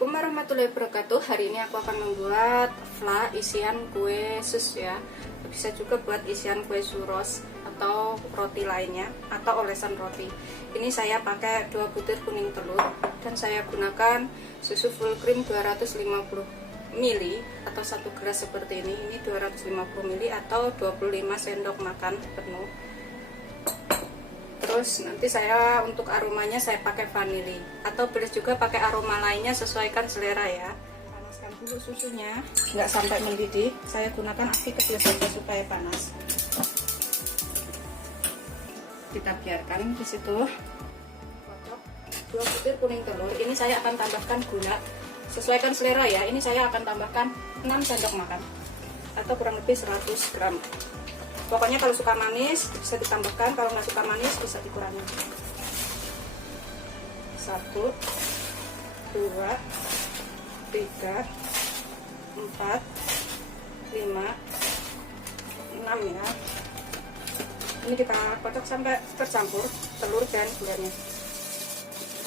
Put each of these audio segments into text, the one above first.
Assalamualaikum warahmatullahi wabarakatuh. Hari ini aku akan membuat fla isian kue sus ya. Bisa juga buat isian kue churros atau roti lainnya atau olesan roti. Ini saya pakai 2 butir kuning telur dan saya gunakan susu full cream 250 ml atau 1 gelas seperti ini. Ini 250 ml atau 25 sendok makan penuh. Terus nanti saya untuk aromanya saya pakai vanili atau boleh juga pakai aroma lainnya, sesuaikan selera ya. Panaskan dulu susunya, nggak sampai mendidih. Saya gunakan api kecil saja supaya panas. Kita biarkan di situ. Kocok 2 butir kuning telur. Ini saya akan tambahkan gula, sesuaikan selera ya. Ini saya akan tambahkan 6 sendok makan atau kurang lebih 100 gram. Pokoknya kalau suka manis bisa ditambahkan, kalau nggak suka manis bisa dikurangi. 1, 2, 3, 4, 5, 6 ya. Ini kita kocok sampai tercampur telur dan gulanya.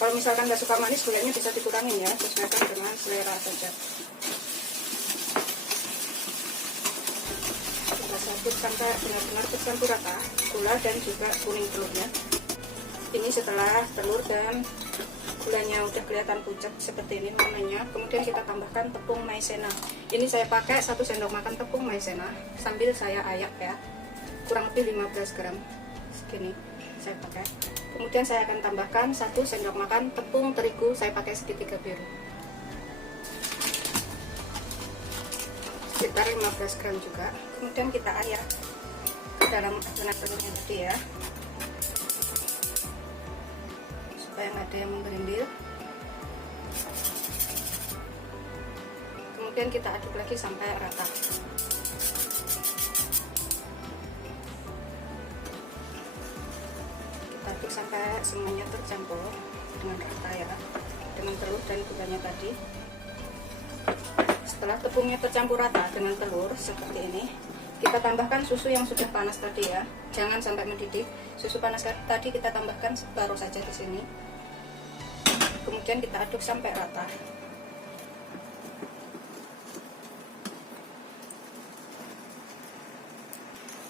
Kalau misalkan nggak suka manis, gulanya bisa dikurangin ya, sesuaikan dengan selera saja. Aduk sampai benar-benar tercampur rata gula dan juga kuning telurnya. Ini setelah telur dan gulanya udah kelihatan pucat seperti ini warnanya, kemudian kita tambahkan tepung maizena. Ini saya pakai 1 sendok makan tepung maizena sambil saya ayak ya, kurang lebih 15 gram segini saya pakai. Kemudian saya akan tambahkan 1 sendok makan tepung terigu, saya pakai segitiga biru sekitar 15 gram juga. Kemudian kita ayak ke dalam adonan telurnya tadi ya, supaya nggak ada yang menggerindil. Kemudian kita aduk lagi sampai rata. Kita aduk sampai semuanya tercampur dengan rata ya, dengan telur dan gulanya tadi. Setelah tepungnya tercampur rata dengan telur seperti ini, kita tambahkan susu yang sudah panas tadi ya. Jangan sampai mendidih. Susu panas tadi kita tambahkan separuh saja di sini. Kemudian kita aduk sampai rata.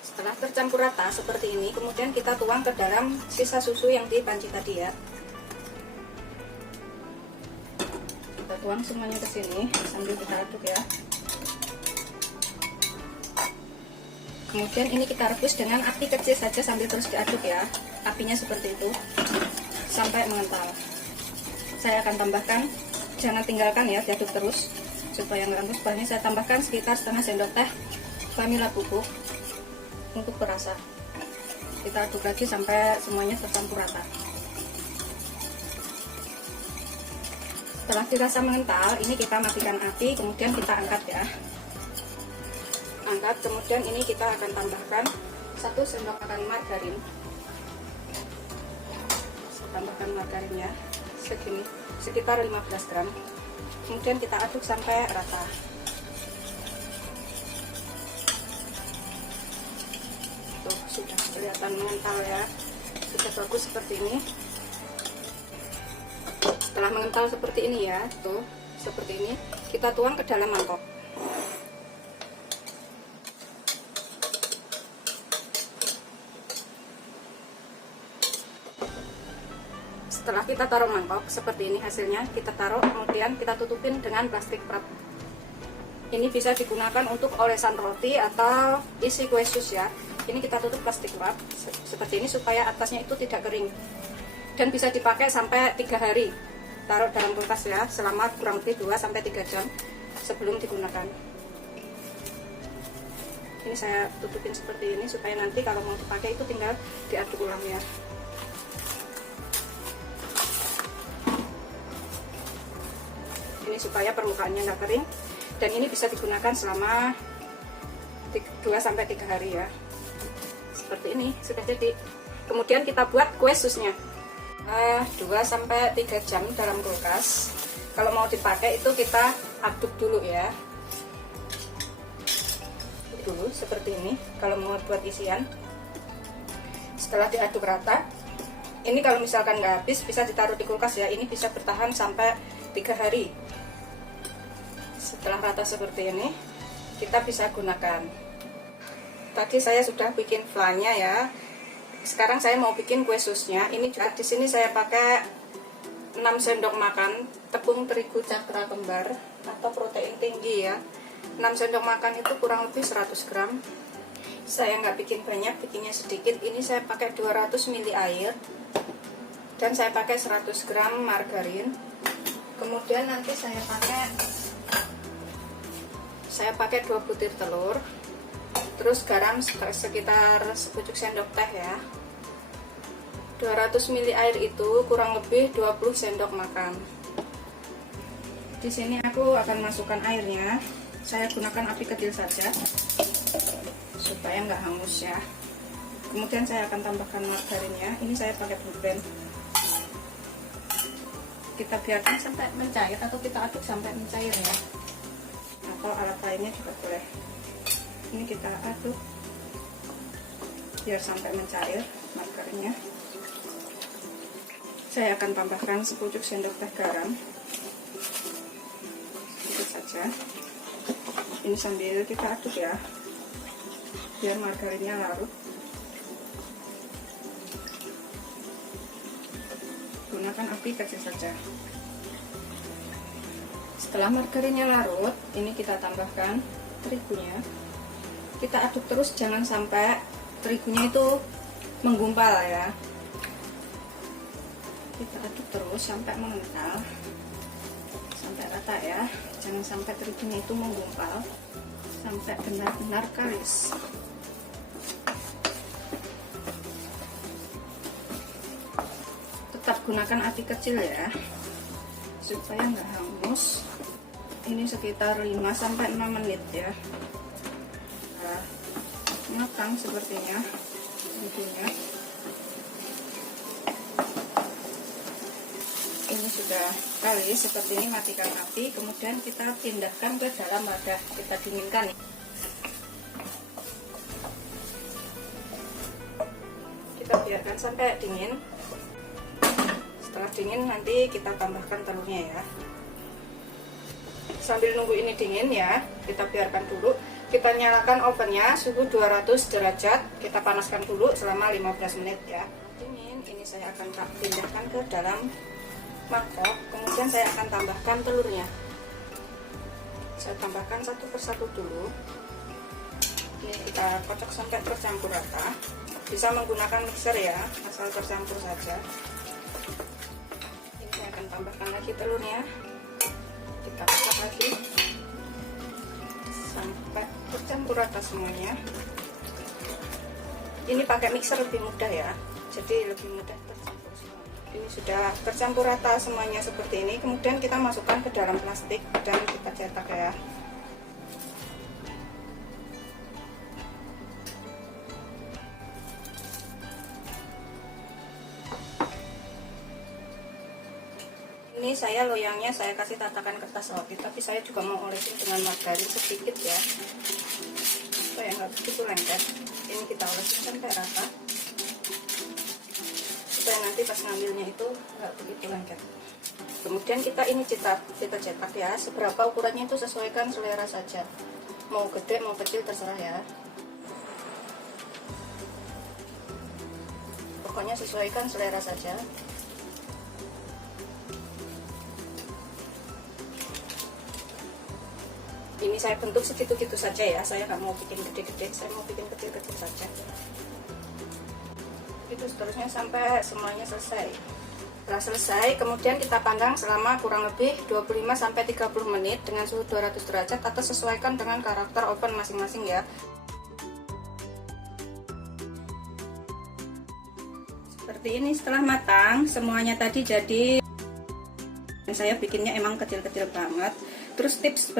Setelah tercampur rata seperti ini, kemudian kita tuang ke dalam sisa susu yang di panci tadi ya. Kita tuang semuanya ke sini sambil kita aduk ya. Kemudian ini kita rebus dengan api kecil saja sambil terus diaduk ya. Apinya seperti itu sampai mengental. Saya akan tambahkan, jangan tinggalkan ya, diaduk terus supaya nggak lembut. Bahannya saya tambahkan sekitar setengah sendok teh vanila bubuk untuk perasa. Kita aduk lagi sampai semuanya tercampur rata. Setelah dirasa mengental, ini kita matikan api, kemudian kita angkat ya. Angkat, kemudian ini kita akan tambahkan 1 sendok makan margarin. Saya tambahkan margarinnya segini, sekitar 15 gram. Kemudian kita aduk sampai rata. Tuh, sudah kelihatan mengental ya, sudah bagus seperti ini. Setelah mengental seperti ini ya, tuh seperti ini, kita tuang ke dalam mangkok. Setelah kita taruh mangkok seperti ini hasilnya, kita taruh, kemudian kita tutupin dengan plastik wrap. Ini bisa digunakan untuk olesan roti atau isi kue sus ya. Ini kita tutup plastik wrap seperti ini supaya atasnya itu tidak kering, dan bisa dipakai sampai 3 hari. Taruh dalam kulkas ya selama kurang lebih 2-3 jam sebelum digunakan. Ini saya tutupin seperti ini supaya nanti kalau mau dipakai itu tinggal diaduk ulang ya. Ini supaya permukaannya nggak kering, dan ini bisa digunakan selama 2-3 hari ya. Seperti ini sudah jadi. Kemudian kita buat kue susnya. 2-3 jam dalam kulkas. Kalau mau dipakai itu kita aduk dulu ya, dulu seperti ini kalau mau buat isian. Setelah diaduk rata, ini kalau misalkan nggak habis bisa ditaruh di kulkas ya. Ini bisa bertahan sampai 3 hari Setelah rata seperti ini, kita bisa gunakan. Tadi saya sudah bikin flannya ya. Sekarang saya mau bikin kue susnya. Ini juga di sini saya pakai 6 sendok makan tepung terigu cakra kembar atau protein tinggi ya. 6 sendok makan itu kurang lebih 100 gram. Saya nggak bikin banyak, bikinnya sedikit. Ini saya pakai 200 ml air dan saya pakai 100 gram margarin. Kemudian nanti saya pakai 2 butir telur, terus garam sekitar sepucuk sendok teh ya. 200 ml air itu kurang lebih 20 sendok makan. Di sini aku akan masukkan airnya. Saya gunakan api kecil saja supaya nggak hangus ya. Kemudian saya akan tambahkan margarinnya. Ini saya pakai blue band. Kita biarkan sampai mencair atau kita aduk sampai mencair ya. Atau alat lainnya juga boleh. Ini kita aduk biar sampai mencair margarinnya. Saya akan tambahkan sepucuk sendok teh garam, sedikit saja. Ini sambil kita aduk ya, biar margarinnya larut. Gunakan api kecil saja. Setelah margarinnya larut, ini kita tambahkan terigunya. Kita aduk terus, jangan sampai terigunya itu menggumpal ya. Kita aduk terus sampai mengental, sampai rata ya. Jangan sampai terigunya itu menggumpal, sampai benar-benar kalis. Tetap gunakan api kecil ya, supaya nggak hangus. Ini sekitar 5-6 menit ya. Nah, matang sepertinya tentunya. Ini sudah kalis seperti ini, matikan api. Kemudian kita pindahkan ke dalam wadah, kita dinginkan. Kita biarkan sampai dingin. Setelah dingin nanti kita tambahkan telurnya ya. Sambil nunggu ini dingin ya, kita biarkan dulu. Kita nyalakan ovennya suhu 200 derajat. Kita panaskan dulu selama 15 menit ya. Dingin, ini saya akan pindahkan ke dalam mangkok. Kemudian saya akan tambahkan telurnya. Saya tambahkan satu persatu dulu. Ini kita kocok sampai tercampur rata. Bisa menggunakan mixer ya, asal tercampur saja. Ini saya akan tambahkan lagi telurnya. Kita kocok lagi sampai tercampur rata semuanya. Ini pakai mixer lebih mudah ya, jadi lebih mudah tercampur semua. Ini sudah tercampur rata semuanya seperti ini. Kemudian kita masukkan ke dalam plastik dan kita cetak ya. Ini saya loyangnya saya kasih tatakan kertas roti, tapi saya juga mau olesin dengan margarin sedikit ya, supaya nggak begitu lengket. Ini kita olesin sampai rata, supaya nanti pas ngambilnya itu nggak begitu lengket. Kemudian kita cetak ya, seberapa ukurannya itu sesuaikan selera saja, mau gede mau kecil terserah ya. Pokoknya sesuaikan selera saja. Ini saya bentuk segitu-gitu saja ya, saya nggak mau bikin gede-gede, saya mau bikin kecil-kecil saja. Itu seterusnya sampai semuanya selesai. Setelah selesai, kemudian kita panggang selama kurang lebih 25-30 menit dengan suhu 200 derajat atau sesuaikan dengan karakter oven masing-masing ya. Seperti ini setelah matang, semuanya tadi jadi. Saya bikinnya emang kecil-kecil banget. Terus tips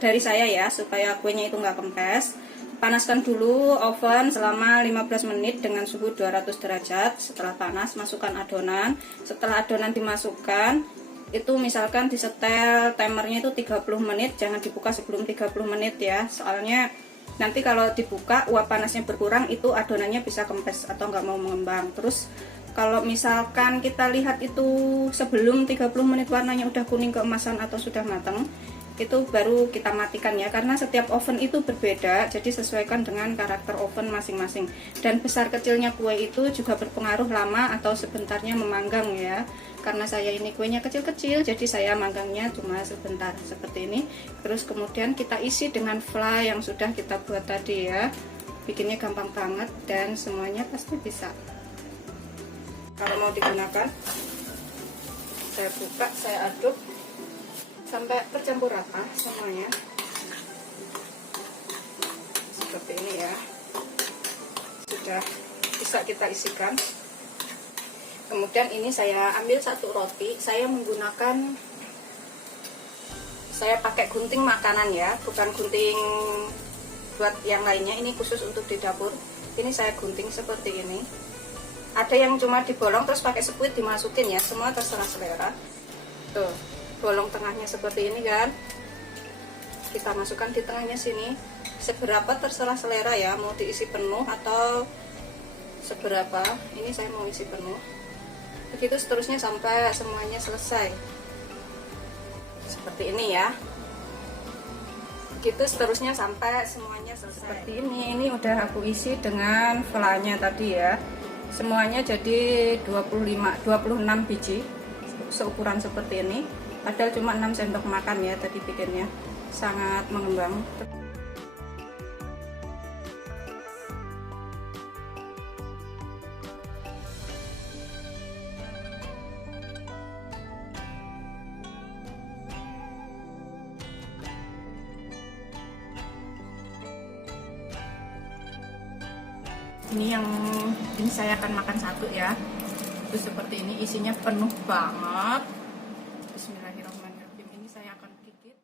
dari saya ya, supaya kuenya itu nggak kempes, panaskan dulu oven selama 15 menit dengan suhu 200 derajat. Setelah panas, masukkan adonan. Setelah adonan dimasukkan, itu misalkan disetel timernya itu 30 menit, jangan dibuka sebelum 30 menit ya. Soalnya nanti kalau dibuka uap panasnya berkurang, itu adonannya bisa kempes atau nggak mau mengembang. Terus kalau misalkan kita lihat itu sebelum 30 menit warnanya udah kuning keemasan atau sudah matang, itu baru kita matikan ya, karena setiap oven itu berbeda, jadi sesuaikan dengan karakter oven masing-masing. Dan besar kecilnya kue itu juga berpengaruh lama atau sebentarnya memanggang ya. Karena saya ini kuenya kecil-kecil, jadi saya manggangnya cuma sebentar seperti ini. Terus kemudian kita isi dengan fly yang sudah kita buat tadi ya. Bikinnya gampang banget dan semuanya pasti bisa. Kalau mau digunakan, saya buka, saya aduk sampai tercampur rata semuanya seperti ini ya. Sudah bisa kita isikan. Kemudian ini saya ambil satu roti, saya pakai gunting makanan ya, bukan gunting buat yang lainnya, ini khusus untuk di dapur. Ini saya gunting seperti ini. Ada yang cuma dibolong terus pakai spuit dimasukin ya, semua terserah selera. Tuh, bolong tengahnya seperti ini kan, kita masukkan di tengahnya sini. Seberapa terserah selera ya, mau diisi penuh atau seberapa. Ini saya mau isi penuh. Begitu seterusnya sampai semuanya selesai seperti ini ya. Begitu seterusnya sampai semuanya selesai seperti ini udah aku isi dengan flanya tadi ya. Semuanya jadi 26 biji seukuran seperti ini. Padahal cuma 6 sendok makan ya tadi bikinnya, sangat mengembang. Ini saya akan makan satu ya. Itu seperti ini, isinya penuh banget. Bismillahirrahmanirrahim. Ini saya akan gigit.